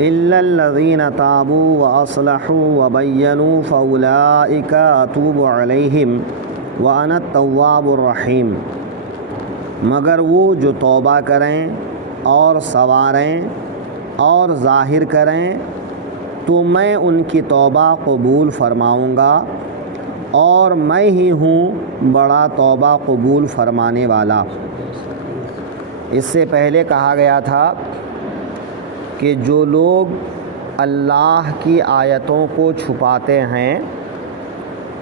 إلا الذين تابوا وأصلحوا وبينوا فأولئك أتوب عليهم وأنا التواب الرحيم، مگر وہ جو توبہ کریں اور سنواریں اور ظاہر کریں تو میں ان کی توبہ قبول فرماؤں گا، اور میں ہی ہوں بڑا توبہ قبول فرمانے والا۔ اس سے پہلے کہا گیا تھا کہ جو لوگ اللہ کی آیتوں کو چھپاتے ہیں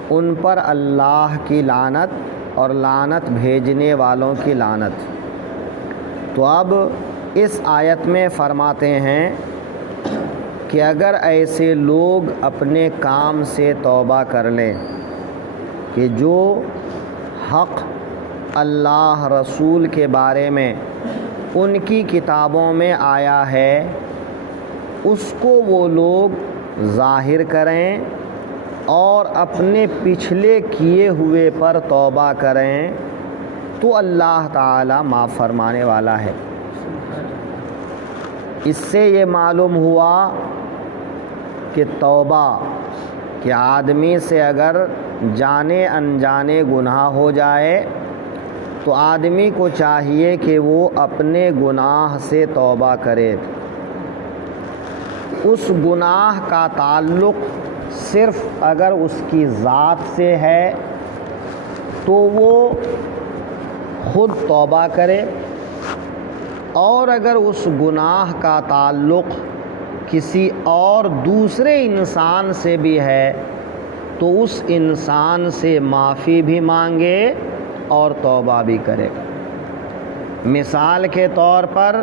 ان پر اللہ کی لعنت اور لعنت بھیجنے والوں کی لعنت۔ تو اب اس آیت میں فرماتے ہیں کہ اگر ایسے لوگ اپنے کام سے توبہ کر لیں کہ جو حق اللہ رسول کے بارے میں ان کی کتابوں میں آیا ہے اس کو وہ لوگ ظاہر کریں اور اپنے پچھلے کیے ہوئے پر توبہ کریں تو اللہ تعالی معاف فرمانے والا ہے۔ اس سے یہ معلوم ہوا کہ توبہ کہ آدمی سے اگر جانے انجانے گناہ ہو جائے تو آدمی کو چاہیے کہ وہ اپنے گناہ سے توبہ کرے۔ اس گناہ کا تعلق صرف اگر اس کی ذات سے ہے تو وہ خود توبہ کرے، اور اگر اس گناہ کا تعلق کسی اور دوسرے انسان سے بھی ہے تو اس انسان سے معافی بھی مانگے اور توبہ بھی کرے۔ مثال کے طور پر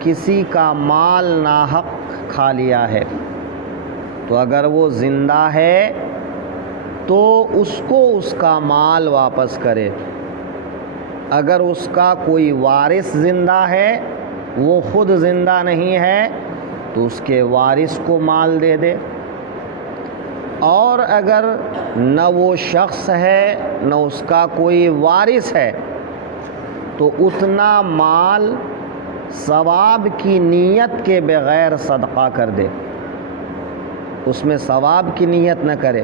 کسی کا مال ناحق کھا لیا ہے تو اگر وہ زندہ ہے تو اس کو اس کا مال واپس کرے، اگر اس کا کوئی وارث زندہ ہے وہ خود زندہ نہیں ہے تو اس کے وارث کو مال دے دے، اور اگر نہ وہ شخص ہے نہ اس کا کوئی وارث ہے تو اتنا مال ثواب کی نیت کے بغیر صدقہ کر دے، اس میں ثواب کی نیت نہ کرے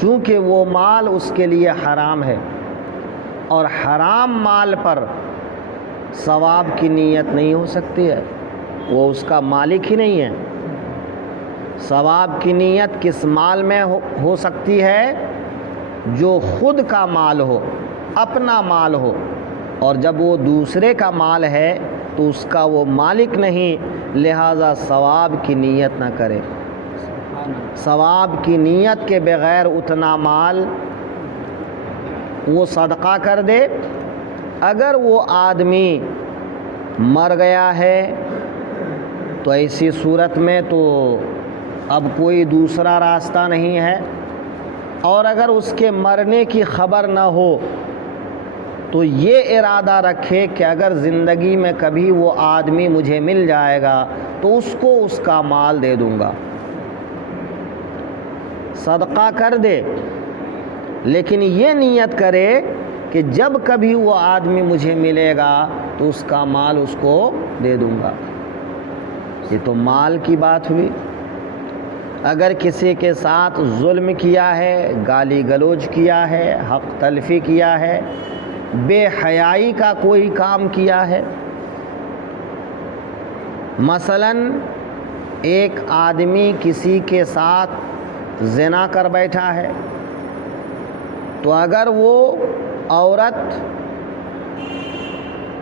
چونکہ وہ مال اس کے لیے حرام ہے، اور حرام مال پر ثواب کی نیت نہیں ہو سکتی ہے، وہ اس کا مالک ہی نہیں ہے۔ ثواب کی نیت کس مال میں ہو سکتی ہے؟ جو خود کا مال ہو، اپنا مال ہو، اور جب وہ دوسرے کا مال ہے تو اس کا وہ مالک نہیں، لہذا ثواب کی نیت نہ کرے۔ ثواب کی نیت کے بغیر اتنا مال وہ صدقہ کر دے۔ اگر وہ آدمی مر گیا ہے تو ایسی صورت میں تو اب کوئی دوسرا راستہ نہیں ہے، اور اگر اس کے مرنے کی خبر نہ ہو تو یہ ارادہ رکھے کہ اگر زندگی میں کبھی وہ آدمی مجھے مل جائے گا تو اس کو اس کا مال دے دوں گا، صدقہ کر دے، لیکن یہ نیت کرے کہ جب کبھی وہ آدمی مجھے ملے گا تو اس کا مال اس کو دے دوں گا۔ یہ تو مال کی بات ہوئی۔ اگر کسی کے ساتھ ظلم کیا ہے، گالی گلوچ کیا ہے، حق تلفی کیا ہے، بے حیائی کا کوئی کام کیا ہے، مثلاً ایک آدمی کسی کے ساتھ زنا کر بیٹھا ہے تو اگر وہ عورت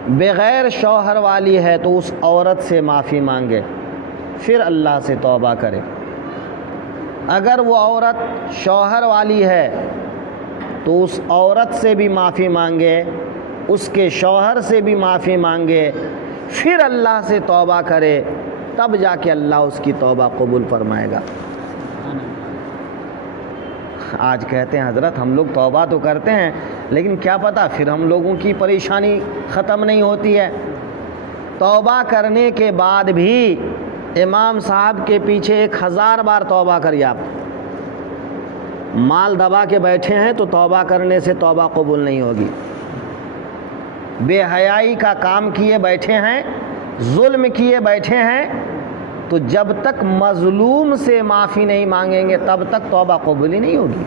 بغیر شوہر والی ہے تو اس عورت سے معافی مانگے، پھر اللہ سے توبہ کرے۔ اگر وہ عورت شوہر والی ہے تو اس عورت سے بھی معافی مانگے، اس کے شوہر سے بھی معافی مانگے، پھر اللہ سے توبہ کرے، تب جا کے اللہ اس کی توبہ قبول فرمائے گا۔ آج کہتے ہیں حضرت ہم لوگ توبہ تو کرتے ہیں لیکن کیا پتہ پھر ہم لوگوں کی پریشانی ختم نہیں ہوتی ہے۔ توبہ کرنے کے بعد بھی امام صاحب کے پیچھے 1000 بار توبہ کریے آپ، مال دبا کے بیٹھے ہیں تو توبہ کرنے سے توبہ قبول نہیں ہوگی۔ بے حیائی کا کام کیے بیٹھے ہیں، ظلم کیے بیٹھے ہیں، تو جب تک مظلوم سے معافی نہیں مانگیں گے تب تک توبہ قبول ہی نہیں ہوگی۔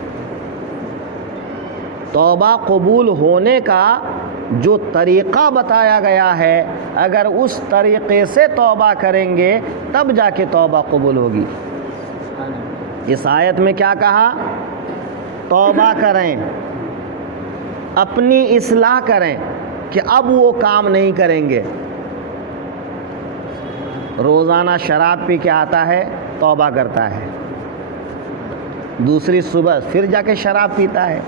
توبہ قبول ہونے کا جو طریقہ بتایا گیا ہے، اگر اس طریقے سے توبہ کریں گے تب جا کے توبہ قبول ہوگی۔ اس آیت میں کیا کہا؟ توبہ کریں، اپنی اصلاح کریں کہ اب وہ کام نہیں کریں گے۔ روزانہ شراب پی کے آتا ہے، توبہ کرتا ہے، دوسری صبح پھر جا کے شراب پیتا ہے،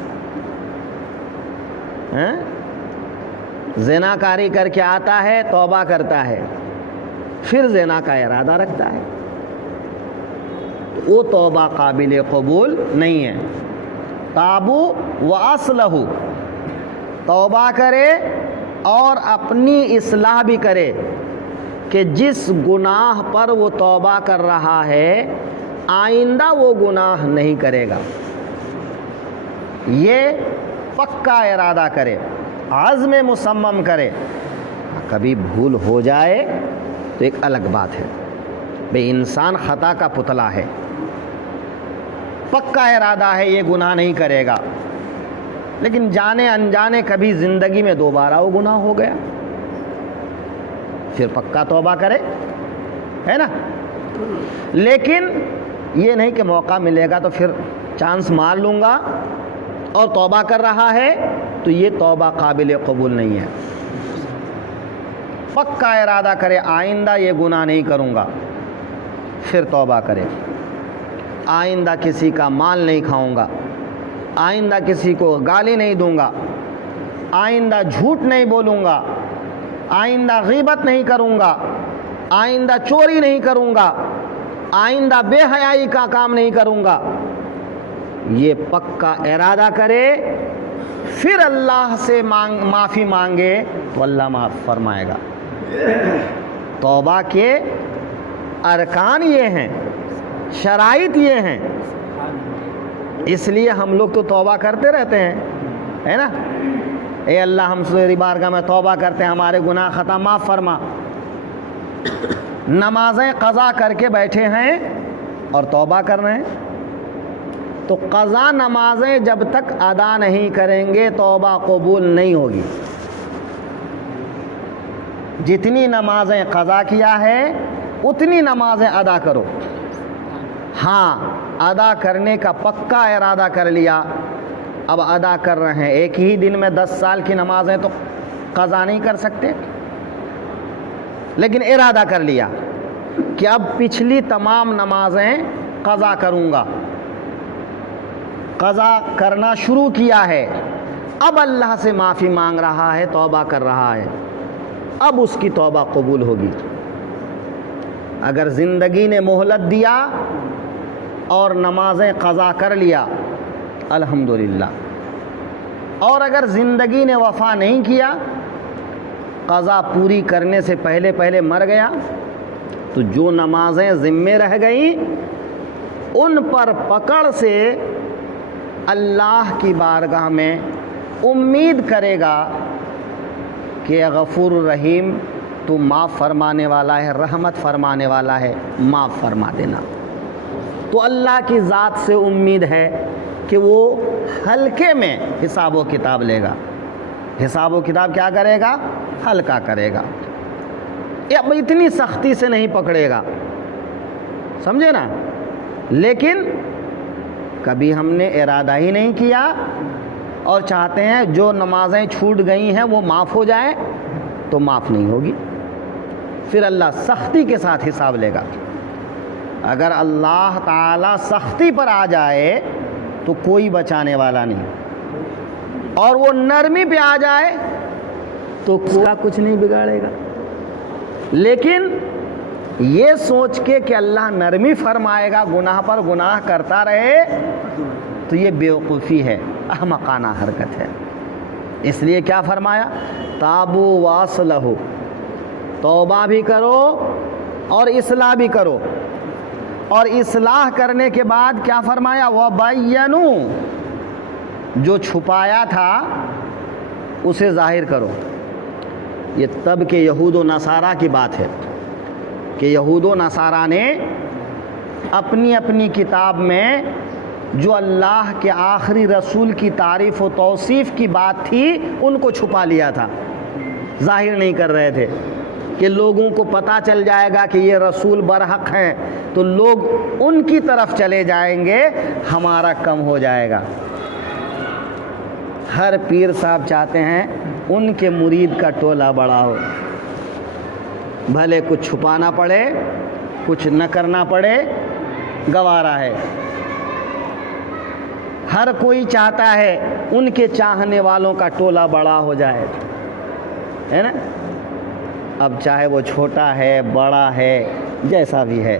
زنا کاری کر کے آتا ہے، توبہ کرتا ہے، پھر زنا کا ارادہ رکھتا ہے، وہ توبہ قابل قبول نہیں ہے۔ تابو واصلحوا، توبہ کرے اور اپنی اصلاح بھی کرے کہ جس گناہ پر وہ توبہ کر رہا ہے آئندہ وہ گناہ نہیں کرے گا، یہ پکا ارادہ کرے، عزم مصمم کرے۔ کبھی بھول ہو جائے تو ایک الگ بات ہے، بے انسان خطا کا پتلا ہے، پکا ارادہ ہے یہ گناہ نہیں کرے گا، لیکن جانے انجانے کبھی زندگی میں دوبارہ وہ گناہ ہو گیا، پھر پکا توبہ کرے، ہے نا۔ لیکن یہ نہیں کہ موقع ملے گا تو پھر چانس مار لوں گا اور توبہ کر رہا ہے، تو یہ توبہ قابل قبول نہیں ہے۔ پکا ارادہ کرے آئندہ یہ گناہ نہیں کروں گا، پھر توبہ کرے، آئندہ کسی کا مال نہیں کھاؤں گا، آئندہ کسی کو گالی نہیں دوں گا، آئندہ جھوٹ نہیں بولوں گا، آئندہ غیبت نہیں کروں گا، آئندہ چوری نہیں کروں گا، آئندہ بے حیائی کا کام نہیں کروں گا، یہ پکا ارادہ کرے، پھر اللہ سے معافی مانگے تو اللہ معاف فرمائے گا۔ توبہ کے ارکان یہ ہیں، شرائط یہ ہیں، اس لیے ہم لوگ تو توبہ کرتے رہتے ہیں، ہے نا۔ اے اللہ ہم تیری بارگاہ میں توبہ کرتے ہیں، ہمارے گناہ خطا معاف فرما۔ نمازیں قضا کر کے بیٹھے ہیں اور توبہ کر رہے ہیں، تو قضا نمازیں جب تک ادا نہیں کریں گے توبہ قبول نہیں ہوگی۔ جتنی نمازیں قضا کیا ہے اتنی نمازیں ادا کرو۔ ہاں، ادا کرنے کا پکا ارادہ کر لیا، اب ادا کر رہے ہیں، ایک ہی دن میں 10 سال کی نمازیں تو قضا نہیں کر سکتے، لیکن ارادہ کر لیا کہ اب پچھلی تمام نمازیں قضا کروں گا، قضا کرنا شروع کیا ہے، اب اللہ سے معافی مانگ رہا ہے، توبہ کر رہا ہے، اب اس کی توبہ قبول ہوگی۔ اگر زندگی نے مہلت دیا اور نمازیں قضا کر لیا الحمدللہ، اور اگر زندگی نے وفا نہیں کیا، قضا پوری کرنے سے پہلے مر گیا، تو جو نمازیں ذمے رہ گئیں ان پر پکڑ سے اللہ کی بارگاہ میں امید کرے گا کہ غفور الرحیم تو معاف فرمانے والا ہے، رحمت فرمانے والا ہے، معاف فرما دینا۔ تو اللہ کی ذات سے امید ہے کہ وہ ہلکے میں حساب و کتاب لے گا، حساب و کتاب کیا کرے گا؟ ہلکا کرے گا، اب اتنی سختی سے نہیں پکڑے گا، سمجھے نا۔ لیکن کبھی ہم نے ارادہ ہی نہیں کیا اور چاہتے ہیں جو نمازیں چھوٹ گئی ہیں وہ معاف ہو جائیں، تو معاف نہیں ہوگی، پھر اللہ سختی کے ساتھ حساب لے گا۔ اگر اللہ تعالی سختی پر آ جائے تو کوئی بچانے والا نہیں، اور وہ نرمی پہ آ جائے تو کچھ نہیں بگاڑے گا۔ لیکن یہ سوچ کے کہ اللہ نرمی فرمائے گا، گناہ پر گناہ کرتا رہے، تو یہ بیوقوفی ہے، احمقانہ حرکت ہے۔ اس لیے کیا فرمایا؟ تابو واصلحوا، توبہ بھی کرو اور اصلاح بھی کرو، اور اصلاح کرنے کے بعد کیا فرمایا؟ وَبَيَّنُوا، جو چھپایا تھا اسے ظاہر کرو۔ یہ تب کے یہود و نصارہ کی بات ہے، کہ یہود و نصارہ نے اپنی اپنی کتاب میں جو اللہ کے آخری رسول کی تعریف و توصیف کی بات تھی ان کو چھپا لیا تھا، ظاہر نہیں کر رہے تھے کہ لوگوں کو پتہ چل جائے گا کہ یہ رسول برحق ہیں تو لوگ ان کی طرف چلے جائیں گے، ہمارا کم ہو جائے گا۔ ہر پیر صاحب چاہتے ہیں ان کے مرید کا ٹولہ بڑا ہو، بھلے کچھ چھپانا پڑے، کچھ نہ کرنا پڑے، گوارا ہے۔ ہر کوئی چاہتا ہے ان کے چاہنے والوں کا ٹولہ بڑا ہو جائے، ہے نا؟ اب چاہے وہ چھوٹا ہے، بڑا ہے، جیسا بھی ہے،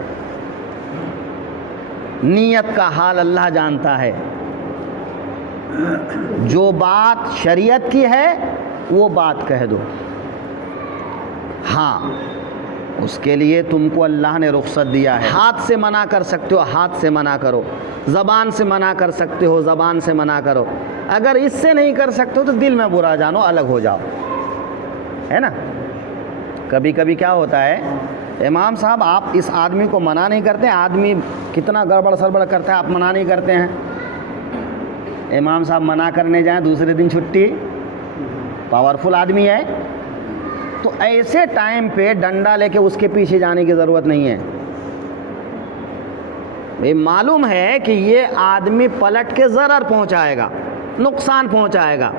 نیت کا حال اللہ جانتا ہے۔ جو بات شریعت کی ہے وہ بات کہہ دو، ہاں اس کے لیے تم کو اللہ نے رخصت دیا ہے۔ ہاتھ سے منع کر سکتے ہو، ہاتھ سے منع کرو، زبان سے منع کر سکتے ہو، زبان سے منع کرو۔ اگر اس سے نہیں کر سکتے ہو تو دل میں برا جانو، الگ ہو جاؤ، ہے نا؟ کبھی کبھی کیا ہوتا ہے، امام صاحب آپ اس آدمی کو منع نہیں کرتے، آدمی کتنا گڑبڑ سڑبڑ کرتا ہے، آپ منع نہیں کرتے ہیں۔ امام صاحب منع کرنے جائیں، دوسرے دن چھٹی، پاورفل آدمی ہے، تو ایسے ٹائم پہ ڈنڈا لے کے اس کے پیچھے جانے کی ضرورت نہیں ہے۔ یہ معلوم ہے کہ یہ آدمی پلٹ کے ضرر پہنچائے گا، نقصان پہنچائے گا،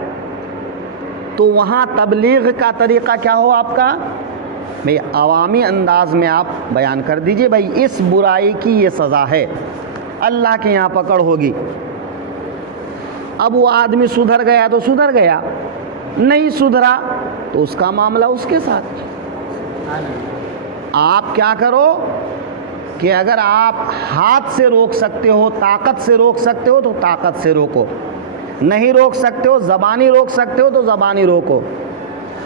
تو وہاں تبلیغ کا طریقہ کیا ہو آپ کا؟ بھئی عوامی انداز میں آپ بیان کر دیجئے، بھئی اس برائی کی یہ سزا ہے، اللہ کے یہاں پکڑ ہوگی۔ اب وہ آدمی سدھر گیا تو سدھر گیا، نہیں سدھرا تو اس کا معاملہ اس کے ساتھ۔ آپ کیا کرو کہ اگر آپ ہاتھ سے روک سکتے ہو، طاقت سے روک سکتے ہو تو طاقت سے روکو، نہیں روک سکتے ہو، زبانی روک سکتے ہو تو زبانی روکو،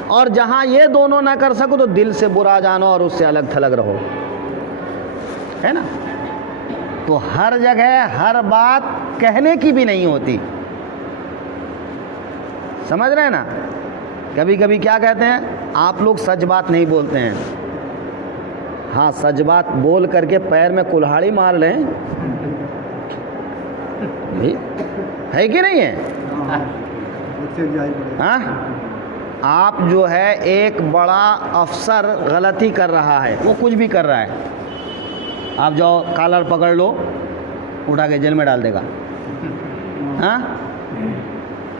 اور جہاں یہ دونوں نہ کر سکو تو دل سے برا جانو اور اس سے الگ تھلگ رہو، ہے نا؟ تو ہر جگہ ہر بات کہنے کی بھی نہیں ہوتی، سمجھ رہے ہیں نا؟ کبھی کبھی کیا کہتے ہیں، آپ لوگ سچ بات نہیں بولتے ہیں، ہاں سچ بات بول کر کے پیر میں کلہاڑی مار لیں، ہے کہ نہیں ہے؟ ہاں آپ جو ہے ایک بڑا افسر غلطی کر رہا ہے، وہ کچھ بھی کر رہا ہے، آپ جاؤ کالر پکڑ لو، اٹھا کے جیل میں ڈال دے گا، ہاں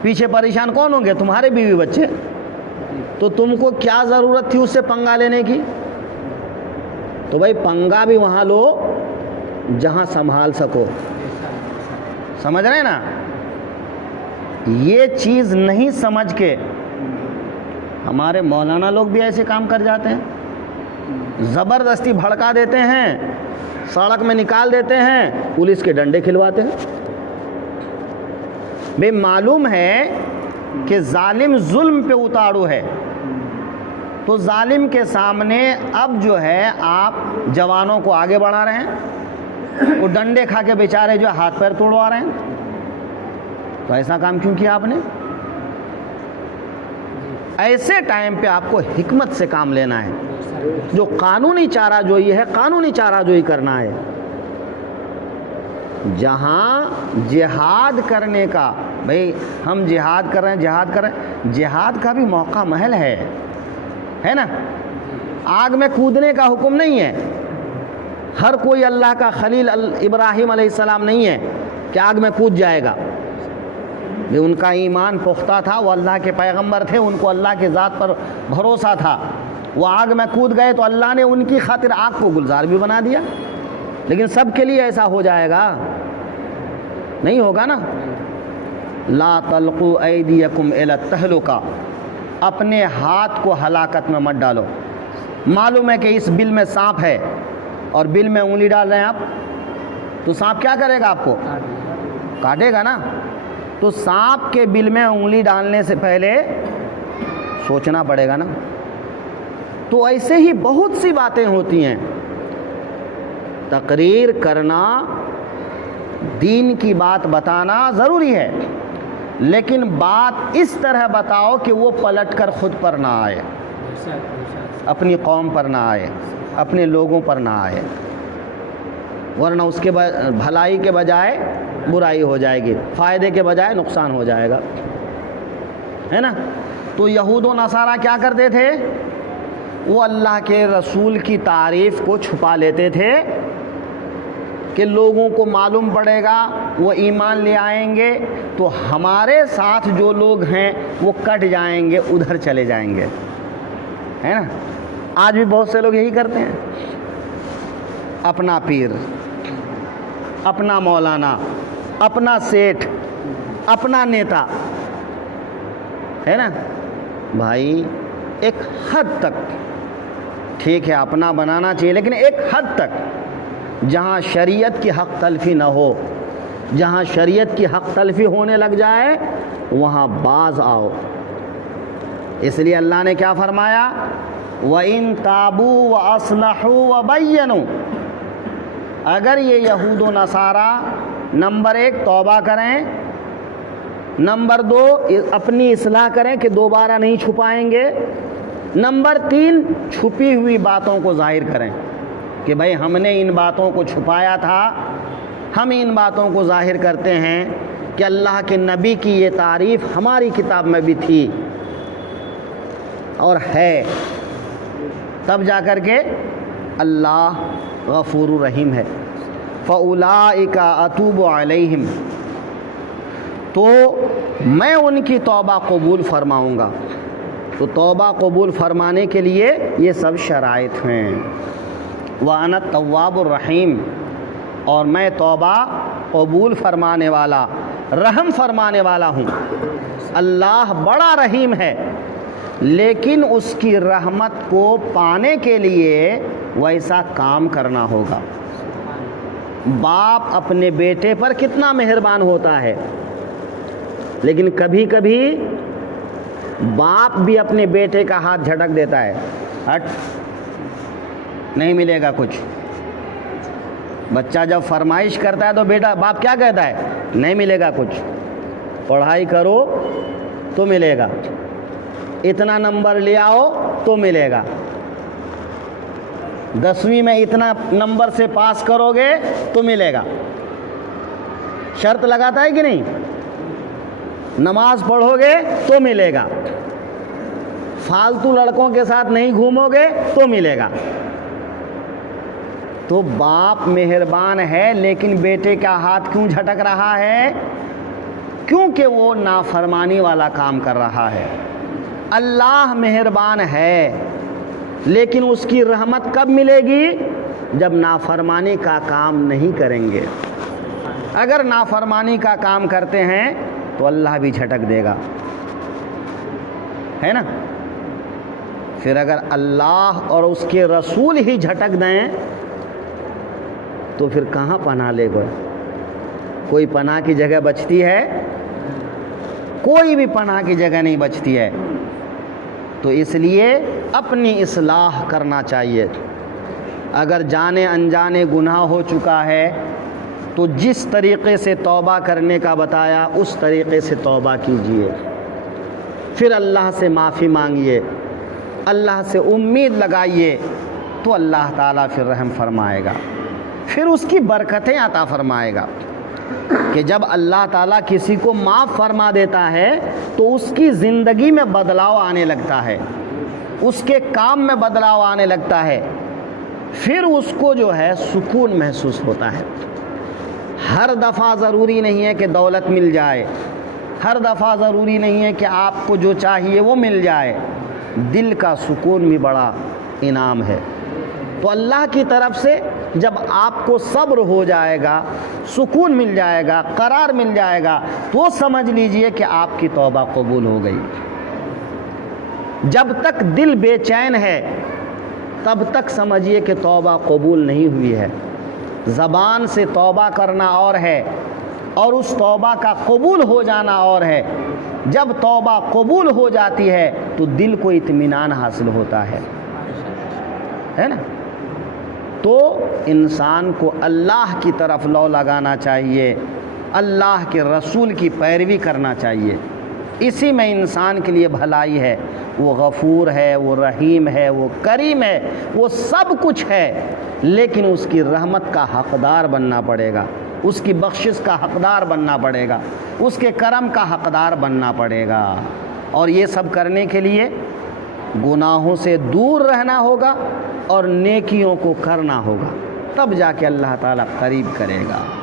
پیچھے پریشان کون ہوں گے؟ تمہارے بیوی بچے، تو تم کو کیا ضرورت تھی اس سے پنگا لینے کی؟ تو بھائی پنگا بھی وہاں لو جہاں سنبھال سکو، سمجھ رہے ہیں نا؟ یہ چیز نہیں سمجھ کے ہمارے مولانا لوگ بھی ایسے کام کر جاتے ہیں، زبردستی بھڑکا دیتے ہیں، سڑک میں نکال دیتے ہیں، پولیس کے ڈنڈے کھلواتے ہیں۔ بے معلوم ہے کہ ظالم ظلم پہ اتارو ہے، تو ظالم کے سامنے اب جو ہے آپ جوانوں کو آگے بڑھا رہے ہیں، وہ ڈنڈے کھا کے بیچارے جو ہاتھ پیر توڑوا رہے ہیں، تو ایسا کام کیوں کیا آپ نے؟ ایسے ٹائم پہ آپ کو حکمت سے کام لینا ہے، جو قانونی چارہ جوئی ہے قانونی چارہ جوئی کرنا ہے۔ جہاں جہاد کرنے کا، بھئی ہم جہاد کر رہے ہیں، جہاد کر رہے ہیں، جہاد کا بھی موقع محل ہے نا؟ آگ میں کودنے کا حکم نہیں ہے، ہر کوئی اللہ کا خلیل ابراہیم علیہ السلام نہیں ہے کہ آگ میں کود جائے گا۔ ان کا ایمان پختہ تھا، وہ اللہ کے پیغمبر تھے، ان کو اللہ کے ذات پر بھروسہ تھا، وہ آگ میں کود گئے تو اللہ نے ان کی خاطر آگ کو گلزار بھی بنا دیا۔ لیکن سب کے لیے ایسا ہو جائے گا؟ نہیں ہوگا نا۔ لا تلقوا ایدیکم الی التہلکہ، اپنے ہاتھ کو ہلاکت میں مت ڈالو۔ معلوم ہے کہ اس بل میں سانپ ہے اور بل میں انگلی ڈال رہے ہیں آپ، تو سانپ کیا کرے گا؟ آپ کو کاٹے گا نا۔ تو سانپ کے بل میں انگلی ڈالنے سے پہلے سوچنا پڑے گا نا۔ تو ایسے ہی بہت سی باتیں ہوتی ہیں، تقریر کرنا، دین کی بات بتانا ضروری ہے، لیکن بات اس طرح بتاؤ کہ وہ پلٹ کر خود پر نہ آئے، اپنی قوم پر نہ آئے۔ اپنے لوگوں پر نہ آئے، ورنہ اس کے بھلائی کے بجائے برائی ہو جائے گی، فائدے کے بجائے نقصان ہو جائے گا، ہے نا۔ تو یہود و نصارہ کیا کرتے تھے؟ وہ اللہ کے رسول کی تعریف کو چھپا لیتے تھے کہ لوگوں کو معلوم پڑے گا، وہ ایمان لے آئیں گے تو ہمارے ساتھ جو لوگ ہیں وہ کٹ جائیں گے، ادھر چلے جائیں گے، ہے نا۔ آج بھی بہت سے لوگ یہی کرتے ہیں، اپنا پیر، اپنا مولانا، اپنا سیٹھ، اپنا نیتا، ہے نا۔ بھائی ایک حد تک ٹھیک ہے اپنا بنانا چاہیے، لیکن ایک حد تک، جہاں شریعت کی حق تلفی نہ ہو، جہاں شریعت کی حق تلفی ہونے لگ جائے وہاں باز آؤ۔ اس لیے اللہ نے کیا فرمایا؟ وَإِن تَابُوا وَأَصْلَحُوا وَبَيَّنُوا، اگر یہ یہود و نصارہ نمبر 1 توبہ کریں، نمبر 2 اپنی اصلاح کریں کہ دوبارہ نہیں چھپائیں گے، نمبر 3 چھپی ہوئی باتوں کو ظاہر کریں کہ بھائی ہم نے ان باتوں کو چھپایا تھا، ہم ان باتوں کو ظاہر کرتے ہیں کہ اللہ کے نبی کی یہ تعریف ہماری کتاب میں بھی تھی اور ہے، تب جا کر کے اللہ غفور الرحیم ہے۔ فَأُولَٰئِكَ أَتُوبُ عَلَيْهِمْ، تو میں ان کی توبہ قبول فرماؤں گا۔ تو توبہ قبول فرمانے کے لیے یہ سب شرائط ہیں۔ وَأَنَا التَّوَّابُ الرَّحِيمُ، اور میں توبہ قبول فرمانے والا، رحم فرمانے والا ہوں۔ اللہ بڑا رحیم ہے، لیکن اس کی رحمت کو پانے کے لیے ویسا کام کرنا ہوگا۔ باپ اپنے بیٹے پر کتنا مہربان ہوتا ہے، لیکن کبھی کبھی باپ بھی اپنے بیٹے کا ہاتھ جھٹک دیتا ہے، ہٹ نہیں ملے گا کچھ۔ بچہ جب فرمائش کرتا ہے تو بیٹا باپ کیا کہتا ہے؟ نہیں ملے گا کچھ، پڑھائی کرو تو ملے گا، اتنا نمبر لے آؤ تو ملے گا، 10ویں میں اتنا نمبر سے پاس کرو گے تو ملے گا۔ شرط لگاتا ہے کہ نہیں؟ نماز پڑھو گے تو ملے گا، فالتو لڑکوں کے ساتھ نہیں گھومو گے تو ملے گا۔ تو باپ مہربان ہے، لیکن بیٹے کا ہاتھ کیوں جھٹک رہا ہے؟ کیونکہ وہ نافرمانی والا کام کر رہا ہے۔ اللہ مہربان ہے، لیکن اس کی رحمت کب ملے گی؟ جب نافرمانی کا کام نہیں کریں گے۔ اگر نافرمانی کا کام کرتے ہیں تو اللہ بھی جھٹک دے گا، ہے نا۔ پھر اگر اللہ اور اس کے رسول ہی جھٹک دیں تو پھر کہاں پناہ لے گئے؟ کوئی پناہ کی جگہ بچتی ہے؟ کوئی بھی پناہ کی جگہ نہیں بچتی ہے۔ تو اس لیے اپنی اصلاح کرنا چاہیے۔ اگر جانے انجانے گناہ ہو چکا ہے تو جس طریقے سے توبہ کرنے کا بتایا اس طریقے سے توبہ کیجیے، پھر اللہ سے معافی مانگیے، اللہ سے امید لگائیے، تو اللہ تعالیٰ پھر رحم فرمائے گا، پھر اس کی برکتیں عطا فرمائے گا۔ کہ جب اللہ تعالیٰ کسی کو معاف فرما دیتا ہے تو اس کی زندگی میں بدلاؤ آنے لگتا ہے، اس کے کام میں بدلاؤ آنے لگتا ہے، پھر اس کو جو ہے سکون محسوس ہوتا ہے۔ ہر دفعہ ضروری نہیں ہے کہ دولت مل جائے، ہر دفعہ ضروری نہیں ہے کہ آپ کو جو چاہیے وہ مل جائے، دل کا سکون بھی بڑا انعام ہے۔ تو اللہ کی طرف سے جب آپ کو صبر ہو جائے گا، سکون مل جائے گا، قرار مل جائے گا، تو سمجھ لیجئے کہ آپ کی توبہ قبول ہو گئی۔ جب تک دل بے چین ہے تب تک سمجھیے کہ توبہ قبول نہیں ہوئی ہے۔ زبان سے توبہ کرنا اور ہے، اور اس توبہ کا قبول ہو جانا اور ہے۔ جب توبہ قبول ہو جاتی ہے تو دل کو اطمینان حاصل ہوتا ہے نا۔ تو انسان کو اللہ کی طرف لو لگانا چاہیے، اللہ کے رسول کی پیروی کرنا چاہیے۔ اسی میں انسان کے لیے بھلائی ہے۔ وہ غفور ہے، وہ رحیم ہے، وہ کریم ہے، وہ سب کچھ ہے، لیکن اس کی رحمت کا حقدار بننا پڑے گا، اس کی بخشش کا حقدار بننا پڑے گا، اس کے کرم کا حقدار بننا پڑے گا۔ اور یہ سب کرنے کے لیے گناہوں سے دور رہنا ہوگا اور نیکیوں کو کرنا ہوگا، تب جا کے اللہ تعالیٰ قریب کرے گا۔